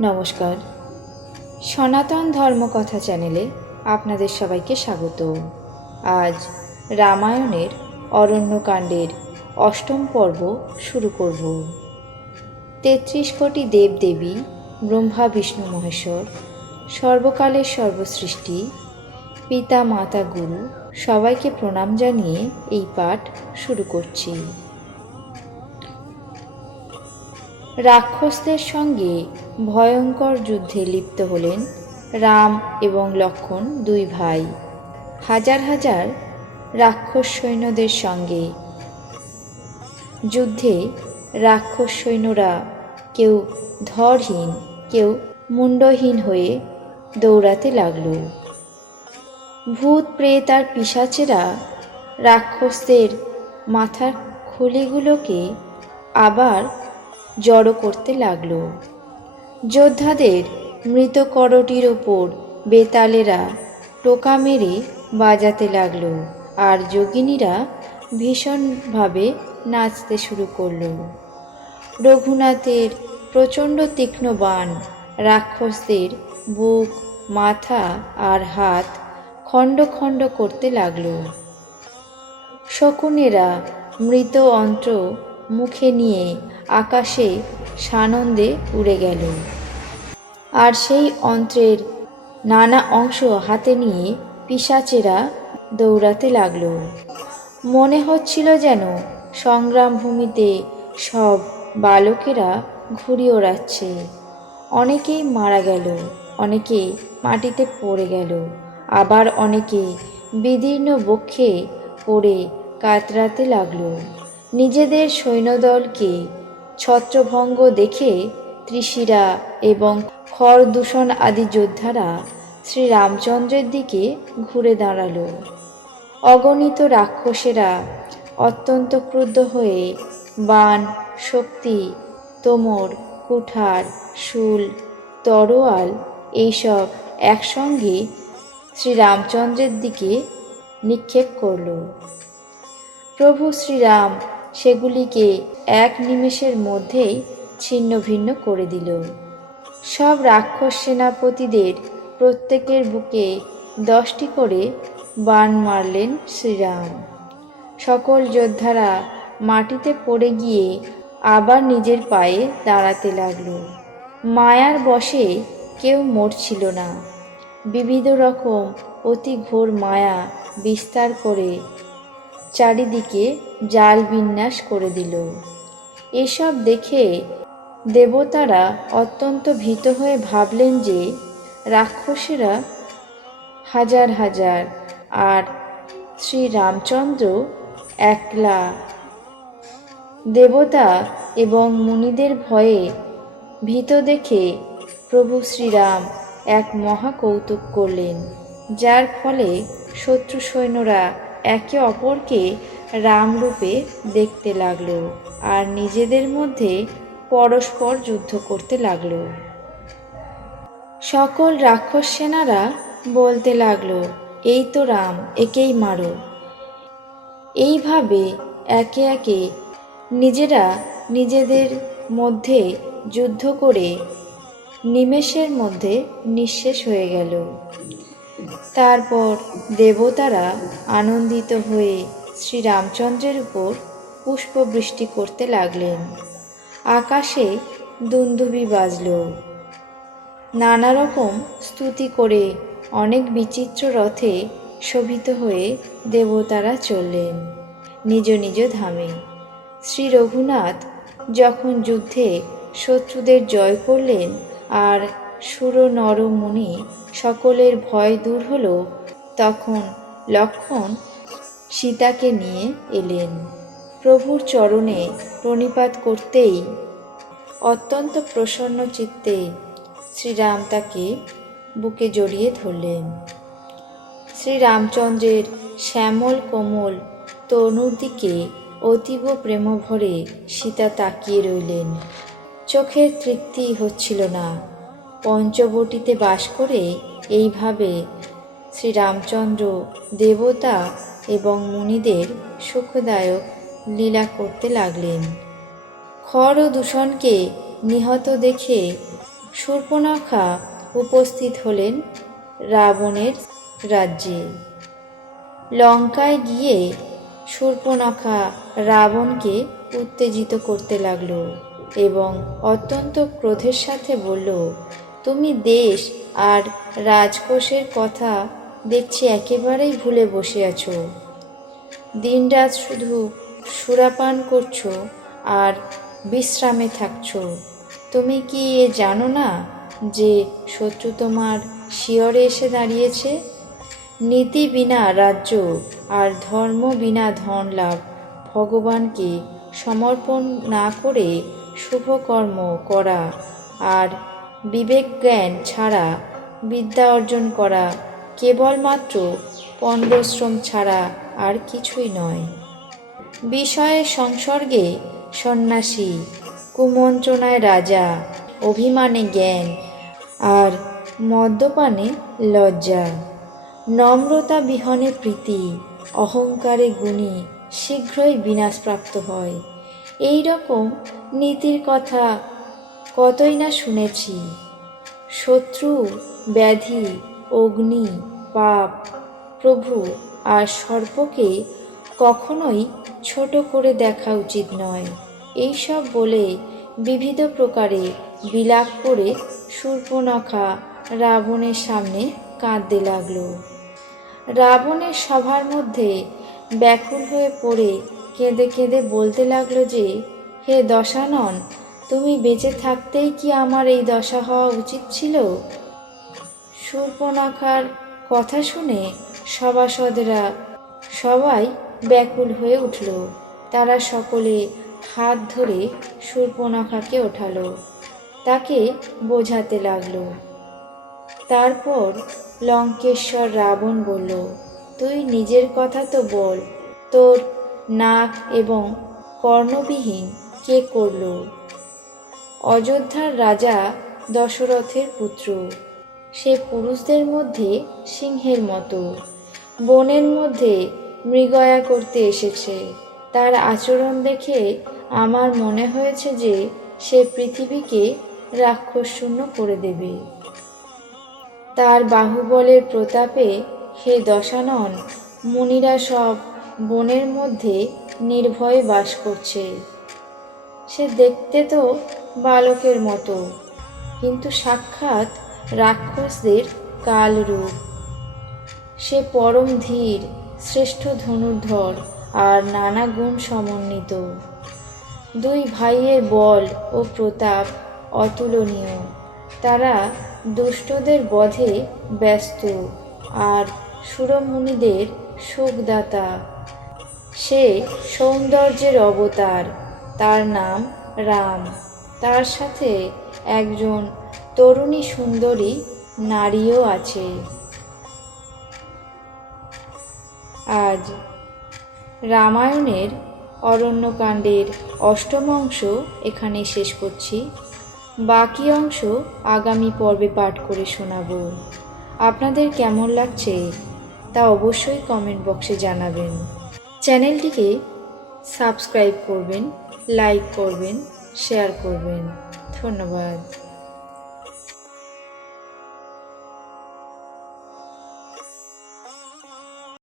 নমস্কার, সনাতন ধর্মকথা চ্যানেলে আপনাদের সবাইকে স্বাগত। আজ রামায়ণের অরণ্যকাণ্ডের অষ্টম পর্ব শুরু করব। ৩৩ কোটি দেবদেবী, ব্রহ্মা বিষ্ণু মহেশ্বর, সর্বকালের সর্বসৃষ্টি, পিতা মাতা গুরু সবাইকে প্রণাম জানিয়ে এই পাঠ শুরু করছি। রাক্ষসদের সঙ্গে ভয়ঙ্কর যুদ্ধে লিপ্ত হলেন রাম এবং লক্ষ্মণ, দুই ভাই। হাজার হাজার রাক্ষস সৈন্যদের সঙ্গে যুদ্ধে রাক্ষস সৈন্যরা কেউ ধড়হীন, কেউ মুন্ডহীন হয়ে দৌড়াতে লাগল। ভূত প্রেত আর পিশাচেরা রাক্ষসদের মাথার খুলিগুলোকে আবার জড়ো করতে লাগল। যোদ্ধাদের মৃত করটির ওপর বেতালেরা টোকা মেরে বাজাতে লাগল, আর যোগিনীরা ভীষণভাবে নাচতে শুরু করল। রঘুনাথের প্রচণ্ড তীক্ষ্ণ বাণ রাক্ষসদের বুক, মাথা আর হাত খণ্ড খণ্ড করতে লাগল। শকুনেরা মৃত অন্ত্র মুখে নিয়ে আকাশে সানন্দে উড়ে গেল, আর সেই অন্ত্রের নানা অংশ হাতে নিয়ে পিশাচেরা দৌড়াতে লাগল। মনে হচ্ছিল যেন সংগ্রাম ভূমিতে সব বালকেরা ঘুড়ি ওড়াচ্ছে। অনেকেই মারা গেল, অনেকে মাটিতে পড়ে গেল, আবার অনেকে বিদীর্ণ বক্ষে পড়ে কাতরাতে লাগল। নিজেদের সৈন্যদলকে ছত্রভঙ্গ দেখে ত্রিশিরা এবং খরদূষণ আদি যোদ্ধারা শ্রীরামচন্দ্রের দিকে ঘুরে দাঁড়াল। অগণিত রাক্ষসেরা অত্যন্ত ক্রুদ্ধ হয়ে বাণ, শক্তি, তোমর, কুঠার, শূল, তরোয়াল এইসব একসঙ্গে শ্রীরামচন্দ্রের দিকে নিক্ষেপ করল। প্রভু শ্রীরাম সেগুলিকে এক নিমেষের মধ্যেই ছিন্ন ভিন্ন করে দিল। সব রাক্ষস সেনাপতিদের প্রত্যেকের বুকে 10টি করে বাণ মারলেন শ্রীরাম। সকল যোদ্ধারা মাটিতে পড়ে গিয়ে আবার নিজের পায়ে দাঁড়াতে লাগল। মায়ার বশে কেউ মরছিল না। বিবিধ রকম অতি ঘোর মায়া বিস্তার করে চারিদিকে জাল বিন্যাস করে দিল। এসব দেখে দেবতারা অত্যন্ত ভীত হয়ে ভাবলেন যে রাক্ষসেরা হাজার হাজার, আর শ্রীরামচন্দ্র একলা। দেবতা এবং মুনিদের ভয়ে ভীত দেখে প্রভু শ্রীরাম এক মহা কৌতুক করলেন, যার ফলে শত্রু সৈন্যরা একে অপরকে রামরূপে দেখতে লাগল আর নিজেদের মধ্যে পরস্পর যুদ্ধ করতে লাগল। সকল রাক্ষস সেনারা বলতে লাগল, এই তো রাম, একেই মারো। এইভাবে একে একে নিজেরা নিজেদের মধ্যে যুদ্ধ করে নিমেষের মধ্যে নিঃশেষ হয়ে গেল। তারপর দেবতারা আনন্দিত হয়ে শ্রীরামচন্দ্রের উপর পুষ্পবৃষ্টি করতে লাগলেন। আকাশে দুন্দুভি বাজল। নানা রকম স্তুতি করে অনেক বিচিত্র রথে শোভিত হয়ে দেবতারা চললেন নিজ নিজ ধামে। শ্রী রঘুনাথ যখন যুদ্ধে শত্রুদের জয় করলেন আর সুর নর মুনি সকলের ভয় দূর হল, তখন লক্ষ্মণ সীতাকে নিয়ে এলেন। প্রভুর চরণে প্রণিপাত করতেই অত্যন্ত প্রসন্ন চিত্তে শ্রীরাম তাকে বুকে জড়িয়ে ধরলেন। শ্রীরামচন্দ্রের শ্যামল কোমল তনুর দিকে অতীব প্রেমভরে সীতা তাকিয়ে রইলেন। চোখের তৃপ্তি হচ্ছিল না। পঞ্চবটিতে বাস করে এইভাবে শ্রীরামচন্দ্র দেবতা এবং মুনিদের সুখদায়ক লীলা করতে লাগলেন। খর ও দূষণকে নিহত দেখে শূর্পণখা উপস্থিত হলেন রাবণের রাজ্যে। লঙ্কায় গিয়ে শূর্পণখা রাবণকে উত্তেজিত করতে লাগলো এবং অত্যন্ত ক্রোধের সাথে বলল, তুমি দেশ আর রাজকোষের কথা দেখছি একেবারেই ভুলে বসে আছো। দিনরাত শুধু সুরাপান করছো আর বিশ্রামে থাকছো। তুমি কি এ জানো না যে শত্রু তোমার শিয়রে এসে দাঁড়িয়েছে? নীতি বিনা রাজ্য আর ধর্ম বিনা ধন লাভ, ভগবানকে সমর্পণ না করে শুভকর্ম করা আর বিবেক জ্ঞান ছাড়া বিদ্যা অর্জন করা কেবলমাত্র পণ্ডশ্রম ছাড়া আর কিছুই নয়। বিষয়ের সংসর্গে সন্ন্যাসী, কুমন্ত্রণায় রাজা, অভিমানে জ্ঞান আর মদ্যপানে লজ্জা, নম্রতা বিহনে প্রীতি, অহংকারে গুণী শীঘ্রই বিনাশপ্রাপ্ত হয়। এই রকম নীতির কথা কতই না শুনেছি। শত্রু, ব্যাধি, অগ্নি, পাপ, প্রভু আর সর্পকে কখনোই ছোট করে দেখা উচিত নয়। এইসব বলে বিবিধ প্রকারে বিলাপ করে শূর্পণখা রাবণের সামনে কাঁদতে লাগলো। রাবণের সভার মধ্যে ব্যাকুল হয়ে পড়ে কেঁদে কেঁদে বলতে লাগলো যে, হে দশানন, তুমি বেঁচে থাকতেই কি আমার এই দশা হওয়া উচিত ছিল? শূর্পণখার কথা শুনে সভাসদেরা সবাই ব্যাকুল হয়ে উঠল। তারা সকলে হাত ধরে শূর্পণখাকে ওঠালো, তাকে বোঝাতে লাগলো। তারপর লঙ্কেশ্বর রাবণ বলল, তুই নিজের কথা তো বল, তোর নাক এবং কর্ণবিহীন কে করল? অযোধ্যার রাজা দশরথের পুত্র। সে পুরুষদের মধ্যে সিংহের মতো, বনের মধ্যে মৃগয়া করতে এসেছে। তার আচরণ দেখে আমার মনে হয়েছে যে সে পৃথিবীকে রাক্ষসশূন্য করে দেবে। তার বাহুবলের প্রতাপে হে দশানন, মুনিরা সব বনের মধ্যে নির্ভয়ে বাস করছে। সে দেখতে তো বালকের মতো, কিন্তু সাক্ষাৎ রাক্ষসদের কালরূপ। সে পরম ধীর, শ্রেষ্ঠ ধনুর্ধর আর নানা গুণ সমন্বিত। দুই ভাইয়ের বল ও প্রতাপ অতুলনীয়। তারা দুষ্টদের বধে ব্যস্ত আর সুরমুনিদের সুখদাতা। সে সৌন্দর্যের অবতার, তার নাম রাম। তার সাথে একজন তরুণী সুন্দরী নারীও আছে। আজ রামায়ণের অরণ্যকাণ্ডের অষ্টম অংশ এখানে শেষ করছি। বাকি অংশ আগামী পর্বে পাঠ করে শোনাবো। আপনাদের কেমন লাগছে তা অবশ্যই কমেন্ট বক্সে জানাবেন। চ্যানেলটিকে সাবস্ক্রাইব করবেন, লাইক করবেন, শেয়ার করবেন। ধন্যবাদ।